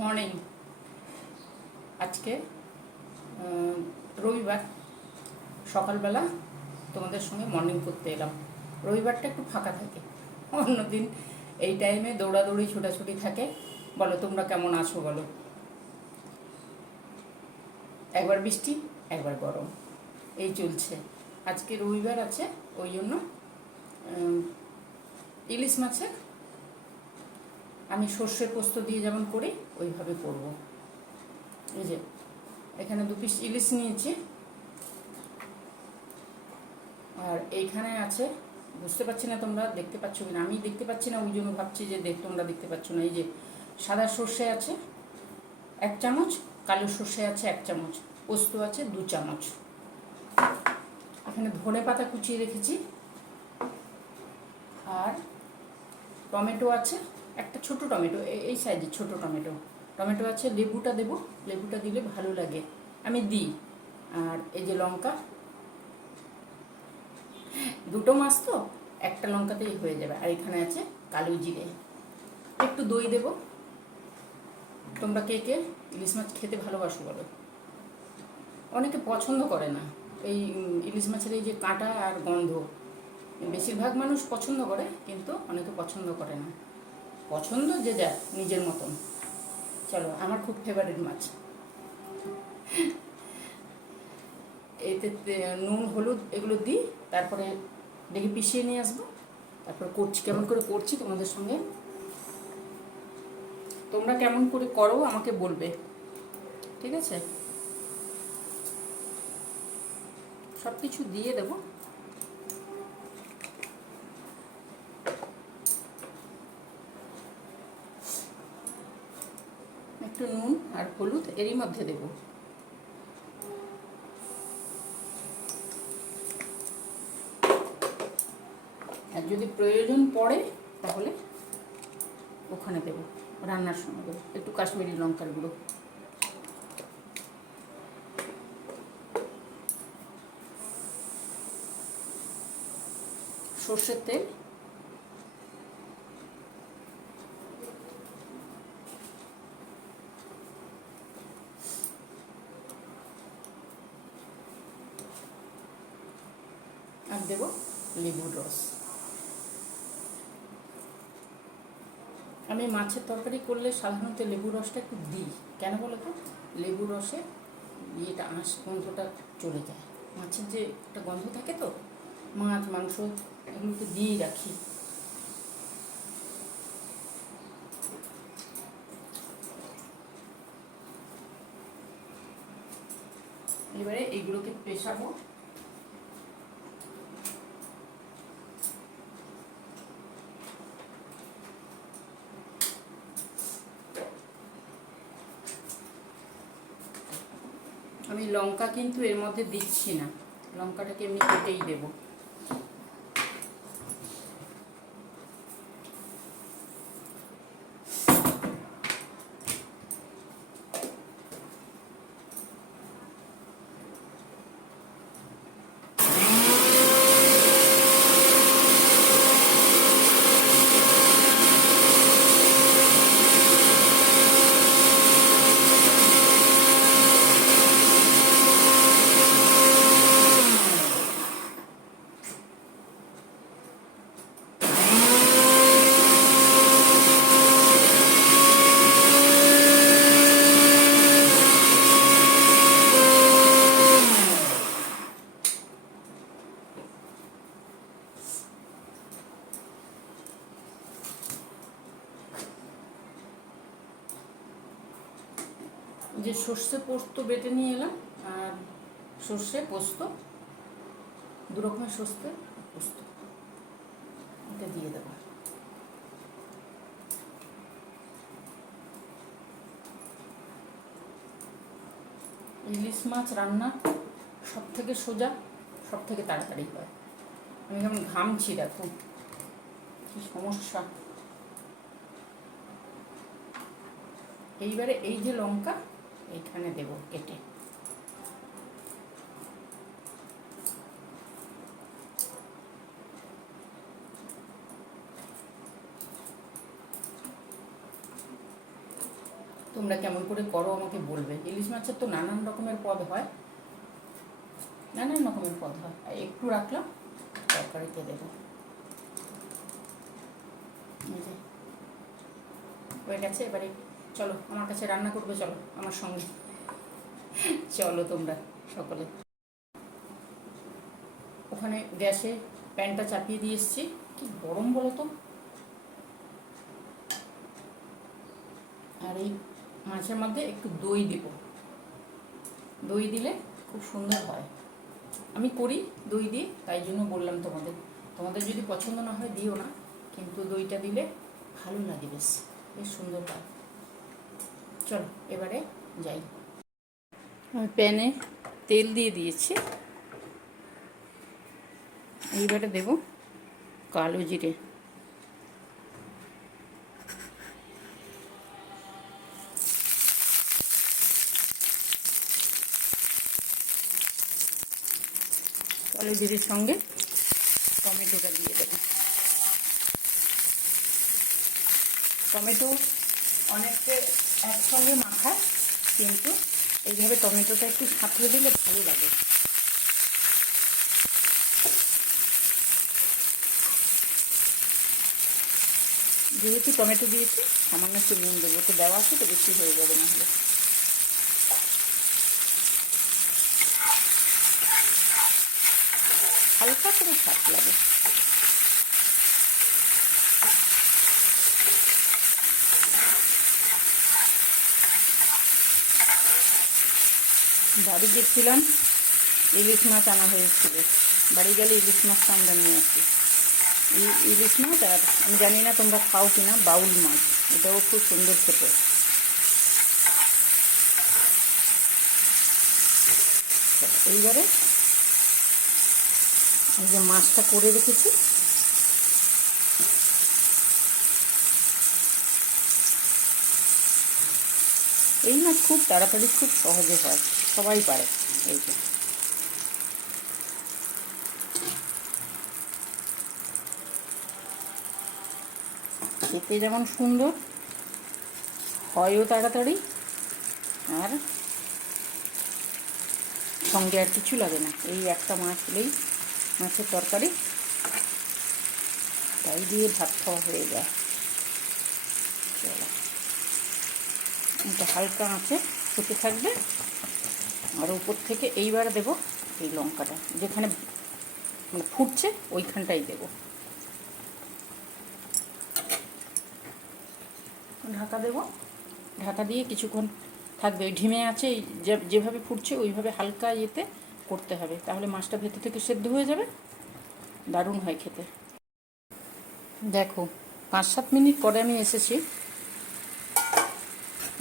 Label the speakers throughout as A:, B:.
A: Morning আজকে রবিবার, সকালবেলা তোমাদের সঙ্গে মর্নিং করতে এলাম। রবিবারটা একটু ফাঁকা থাকে। অন্যদিন এই টাইমে দৌড়াদৌড়ি, ছোটাছুটি থাকে। বলো, তোমরা কেমন আছো বলো? একবার বৃষ্টি, একবার গরম। এই চলছে। আজকে রবিবার আছে, ওই জন্য ইলিশ মাছের আমি সর্ষের পোস্ত দিয়ে যেমন করি, ওইভাবে করব। এই যে, এখানে দু পিস ইলিশ নিয়েছি। আর এইখানে আছে, বুঝতে পারছি না তোমরা, দেখতে পাচ্ছ কিনা? আমি দেখতে পাচ্ছি না, ওই জন্য ভাবছি যে দেখ, তোমরা দেখতে পাচ্ছ না। এই যে, সাদা সর্ষে আছে, এক চামচ, কালো সর্ষে আছে, এক চামচ, পোস্ত আছে, দু চামচ। এখানে ধনে পাতা কুচিয়ে রেখেছি। আর টমেটো আছে একটা ছোট টমেটো এই সাইজের ছোট টমেটো। টমেটো আছে, লেবুটা দেবো। লেবুটা দিলে ভালো লাগে। আমি দিই। আর এই যে লঙ্কা, দুটো মাছ তো, একটা লঙ্কাতেই হয়ে যাবে। আর এখানে আছে কালো জিরে। একটু দই দেবো। তোমরা কে কে ইলিশ মাছ খেতে ভালোবাসো বলো। অনেকে পছন্দ করে না। এই ইলিশ মাছের এই যে কাঁটা আর গন্ধ, বেশিরভাগ মানুষ পছন্দ করে, কিন্তু অনেকে পছন্দ করে না। পছন্দ যে যা নিজের মতন। চলো, আমার খুব ফেভারিট মাছ। এতে নুন, হলুদ, এগুলো দিই, তারপরে দেখে পিষিয়ে নিয়ে আসব। তারপর করছি, কেমন করে করছি তোমাদের সঙ্গে। তোমরা কেমন করে করো, আমাকে বলবে। ঠিক আছে? সব কিছু দিয়ে দেবো। একটু নুন আর হলুদ এরই মধ্যে দেব। আর যদি প্রয়োজন পড়ে, তাহলে ওখানে দেব, রান্নার সময় দেবো, একটু কাশ্মীরি লঙ্কার গুঁড়ো। সর্ষের তেল আর দেবো লেবুর রস। আমি মাছের তরকারি করলে সাধারণত লেবুর রসটা একটু দিই। কেন বলো তো লেবুর রসে ইয়েটা, আঁশ গন্ধটা চলে যায়। মাছের যে একটা গন্ধ থাকে তো, মাছ, মাংস এগুলোকে দিয়েই রাখি। এবারে এইগুলোকে পেশাবো আমি লঙ্কা কিন্তু এর মধ্যে দিচ্ছি না। লঙ্কাটাকে এমনি কেটেই দেবো। যে সর্ষে পোস্ত বেটে নিয়ে এলাম, আর সর্ষে পোস্ত, দু রকমের সর্ষে পোস্ত। এটা দিয়ে দেবো। ইলিশ মাছ রান্না সব থেকে সোজা সব থেকে তাড়াতাড়ি হয়। আমি যেমন ঘামছি, দেখো। কি সমস্যা। এইবারে এই যে লঙ্কা এইখানে দেব কেটে। তোমরা কেমন করে করো আমাকে বলবে। ইলিশ মাছের তো নানান রকমের পদ হয়। নানান রকমের পদ হয়। একটু রাখলাম তরকারিতে দেবো? এই হয়ে গেছে, এবারে চলো, আমার কাছে রান্না করবে, চলো, আমার সঙ্গে। চলো তোমরা সকলে। ওখানে গ্যাসে প্যানটা চাপিয়ে দিয়ে এসছি। কি গরম বলো তো। আর এই মাছের মধ্যে একটু দই দেব। দই দিলে খুব সুন্দর হয়। আমি করি দই দিয়ে, তাই জন্য বললাম তোমাদের। তোমাদের যদি পছন্দ না হয়, দিও না। কিন্তু দইটা দিলে ভালো লাগে, বেশ। বেশ সুন্দর হয়। চলো, এবারে যাই। আমি প্যানে তেল দিয়ে দিয়েছি। এইবারে দেব কালো জিরে। কালো জিরের সঙ্গে টমেটোটা দিয়ে দেবো। টমেটো অনেকে একসঙ্গে মাখায় কিন্তু এইভাবে টমেটোটা একটু সাঁতলে দিলে ভালো লাগে। যেহেতু টমেটো দিয়েছি, সামান্য একটু নুন দেবো। তো দেওয়া আছে তো, বেশি হয়ে যাবে না হলে। হালকা করে স্বাদ লাগে। বাড়ি গেছিলাম, ইলিশ মাছ আনা হয়েছিল। বাড়ি গেলে ইলিশ মাছটা আমরা নিয়ে আসি। ইলিশ মাছ আর আমি জানি না তোমরা খাও কিনা, বাউল মাছ। এটাও খুব সুন্দর খেতে। এইবারে এই যে মাছটা করে রেখেছি। এই মাছ খুব তাড়াতাড়ি, খুব সহজে হয়। সবাই পারে, এই যে। খেতে যেমন সুন্দর, হয়ও তাড়াতাড়ি, আর সঙ্গে আর কিছু লাগে না। এই একটা মাছ হলেই মাছের তরকারি, তাই দিয়ে ভাত খাওয়া হয়ে যায়। হালকা আঁচে ফুটে থাকবে। আর উপর থেকে এইবার দেব এই লঙ্কাটা, যেখানে মানে ফুটছে ওইখানটাই দেব। ঢাকা দেব। ঢাকা দিয়ে কিছুক্ষণ থাকবে। ওই ঢিমে আছে যেভাবে ফুটছে ওইভাবে হালকা ইয়েতে করতে হবে। তাহলে মাছটা ভেতর থেকে সেদ্ধ হয়ে যাবে। দারুণ হয় খেতে। দেখো, পাঁচ সাত মিনিট পরে আমি এসেছি।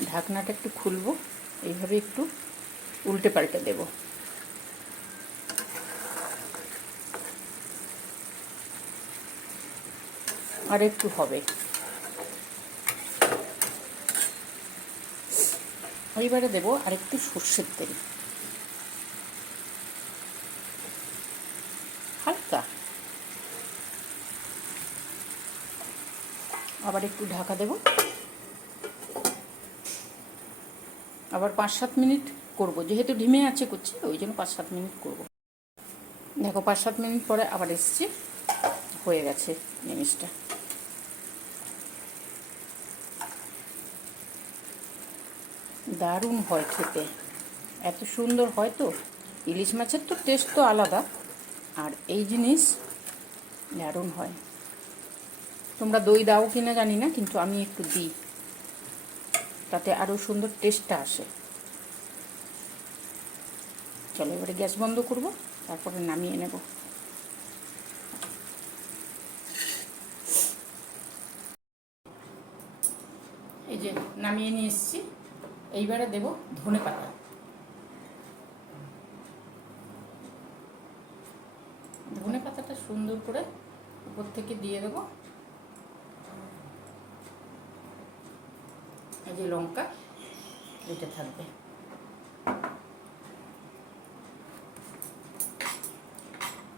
A: ঢাকনাটা একটু খুলবো। এইভাবে একটু উল্টে পাল্টে দেব। আর একটু হবে। এইবারে দেব আর একটু সর্ষের তেল। হালকা। আবার একটু ঢাকা দেব। আবার পাঁচ সাত মিনিট করব। যেহেতু ঢিমে আছে করছি ওই জন্য পাঁচ সাত মিনিট করব। দেখো, পাঁচ সাত মিনিট পরে আবার এসছি। হয়ে গেছে জিনিসটা দারুণ হয় খেতে। এত সুন্দর হয় তো। ইলিশ মাছের তো টেস্ট তো আলাদা। আর এই জিনিস দারুণ হয়। তোমরা দই দাও কিনা জানি না, কিন্তু আমি একটু দিই। তাতে আরও সুন্দর টেস্টটা আসে। চলো, এবারে গ্যাস বন্ধ করব, তারপরে নামিয়ে নেব। এই যে নামিয়ে নিয়ে এসেছি, এইবারে দেব ধনে পাতা। ধনে পাতাটা সুন্দর করে উপর থেকে দিয়ে দেবো। এই যে লঙ্কা, এটা থাকবে।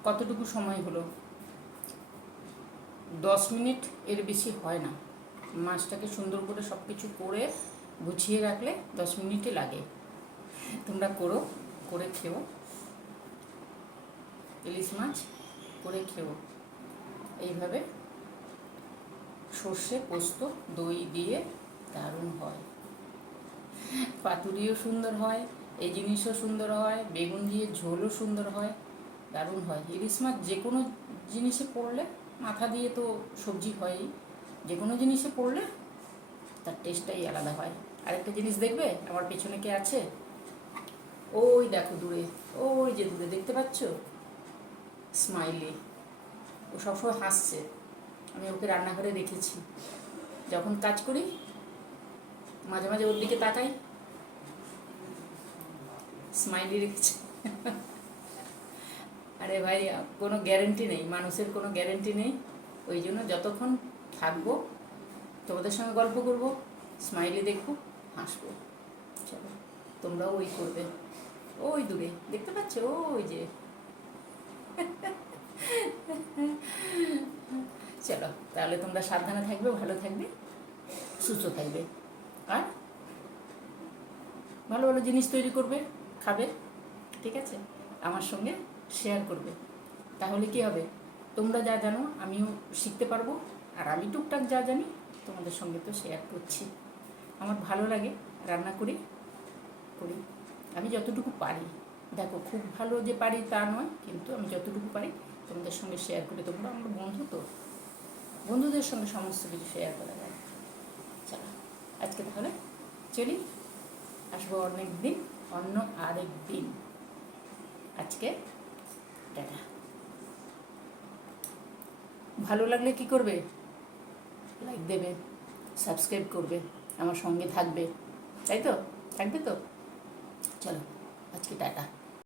A: কতটুকু সময় হলো? দশ মিনিট এর বেশি হয় না। মাছটাকে সুন্দর করে সব কিছু করে গুছিয়ে রাখলে দশ মিনিটে লাগে। তোমরা করো, করে খেও। ইলিশ মাছ করে খেও। এইভাবে সর্ষে, পোস্ত, দই দিয়ে দারুণ হয়। পাতুরিও সুন্দর হয় এই জিনিসও সুন্দর হয়, বেগুন দিয়ে ঝোলও সুন্দর হয়। দারুণ হয়। ইলিশ মাছ যে কোনো জিনিসে পড়লে মাথা দিয়ে তো সবজি হয়ই। যে কোনো জিনিসে পড়লে তার টেস্টটাই আলাদা হয়। আরেকটা জিনিস দেখবে, আমার পেছনে কে আছে? ওই দেখো দূরে, ওই যে দূরে, দেখতে পাচ্ছ? স্মাইলি। ও সবসময় হাসছে। আমি ওকে রান্নাঘরে রেখেছি যখন কাজ করি, মাঝে মাঝে ওর দিকে তাকাই। স্মাইলি রেখেছি। আরে ভাই, কোনো গ্যারেন্টি নেই, মানুষের কোনো গ্যারেন্টি নেই। ওই জন্য যতক্ষণ থাকব, তোমাদের সঙ্গে গল্প করব স্মাইলি দেখব, হাসবো। চলো, তোমরাও ওই করবে। ওই দূরে, দেখতে পাচ্ছ? ওই যে। চলো, তাহলে তোমরা সাবধানে থাকবে, ভালো থাকবে, সুস্থ থাকবে। আর ভালো ভালো জিনিস তৈরি করবে, খাবে, ঠিক আছে? আমার সঙ্গে শেয়ার করবে। তাহলে কি হবে? তোমরা যা জানো, আমিও শিখতে পারব। আর আমি টুকটাক যা জানি, তোমাদের সঙ্গে তো শেয়ার করছি। আমার ভালো লাগে রান্না করি করি। আমি যতটুকু পারি। দেখো, খুব ভালো যে পারি তা নয়, কিন্তু আমি যতটুকু পারি তোমাদের সঙ্গে শেয়ার করি তোমরা আমার বন্ধু তো। বন্ধুদের সঙ্গে সমস্ত কিছু শেয়ার করা যায়। চলো, আজকে তাহলে চলি। আসব অনেক দিন অন্য আরেক দিন আজকে টাটা ভালো লাগলে কি করবে? লাইক দেবে সাবস্ক্রাইব করবে, আমার সঙ্গে থাকবে। তাই তো? থাকবে তো? চলো, আজকে টাটা।